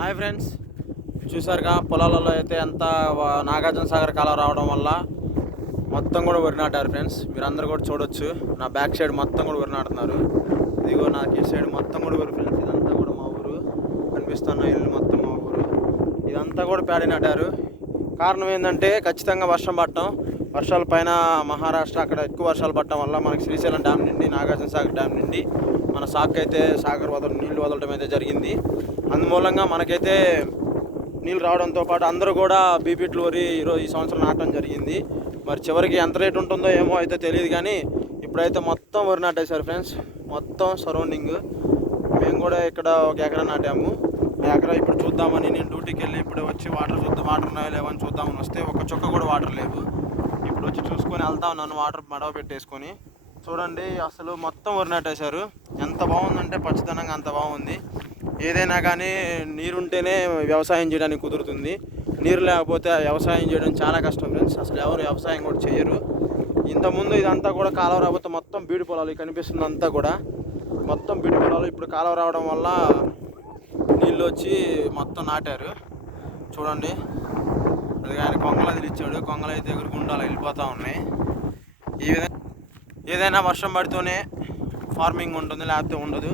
Hi friends. చూసారుగా పొలాలలో అయితే ఎంత నాగార్జున సాగర్ కాలం రావడం వల్ల మొత్తం కూడా వరి నాటారు ఫ్రెండ్స్. మీరందరూ కూడా చూడొచ్చు. నా బ్యాక్ సైడ్ మొత్తం కూడా వరి నాటుతున్నారు ఇదిగో నాకు ఈ సైడ్ మొత్తం కూడా వరి ఫ్రెండ్స్. ఇదంతా కూడా మా ఊరు. కనిపిస్తున్న ఇల్లు మొత్తం మా ఊరు. ఇదంతా కూడా పేడ నాటారు కారణం ఏంటంటే ఖచ్చితంగా వర్షం పట్టడం వర్షాల పైన మహారాష్ట్ర అక్కడ ఎక్కువ వర్షాలు పడటం వల్ల మనకి శ్రీశైలం డ్యామ్ నుండి నాగార్జున సాగర్ డ్యామ్ నుండి మన సాక్ అయితే సాగర్ వదల నీళ్ళు వదలడం అయితే జరిగింది. అందుమూలంగా మనకైతే నీళ్ళు రావడంతో పాటు అందరూ కూడా బీపీట్లు వరి ఈరోజు ఈ సంవత్సరం నాటడం జరిగింది. మరి చివరికి ఎంత రేట్ ఉంటుందో ఏమో అయితే తెలియదు కానీ ఇప్పుడైతే మొత్తం వరి నాటేశారు ఫ్రెండ్స్. మొత్తం సరౌండింగ్ మేము కూడా ఇక్కడ ఒక ఎకరా నాటాము. ఎకరా ఇప్పుడు చూద్దామని నేను డ్యూటీకి వెళ్ళి ఇప్పుడు వచ్చి వాటర్ చూద్దాం వాటర్ ఉన్నాయో లేవని చూద్దామని వస్తే ఒక చుక్క కూడా వాటర్ లేవు. ఇప్పుడు వచ్చి చూసుకొని వెళ్తా ఉన్నాను వాటర్ మడవ పెట్టేసుకొని. చూడండి అసలు మొత్తం వరి నాటేశారు ఎంత బాగుందంటే పచ్చదనంగా అంత బాగుంది. ఏదైనా కానీ నీరుంటేనే వ్యవసాయం చేయడానికి కుదురుతుంది. నీరు లేకపోతే వ్యవసాయం చేయడం చాలా కష్టం ఫ్రెండ్స్. అసలు ఎవరు వ్యవసాయం కూడా చేయరు. ఇంతకుముందు ఇదంతా కూడా కాలువ రాకపోతే మొత్తం బీడు పొలాలు కనిపిస్తుంది అంతా కూడా మొత్తం బీడు పొలాలు ఇప్పుడు కాలువ రావడం వల్ల నీళ్ళు వచ్చి మొత్తం నాటారు. చూడండి. అది ఆయన కొంగలు ఇచ్చాడు కొంగలు అయితే ఎగురుకుంటూ అలా వెళ్ళిపోతూ ఉన్నాయి. ఈ విధంగా ఏదైనా వర్షం పడితేనే ఫార్మింగ్ ఉంటుంది లేకపోతే ఉండదు.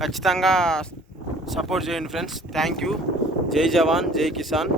ఖచ్చితంగా సపోర్ట్ చేయండి ఫ్రెండ్స్. థ్యాంక్ యూ జై జవాన్ జై కిసాన్.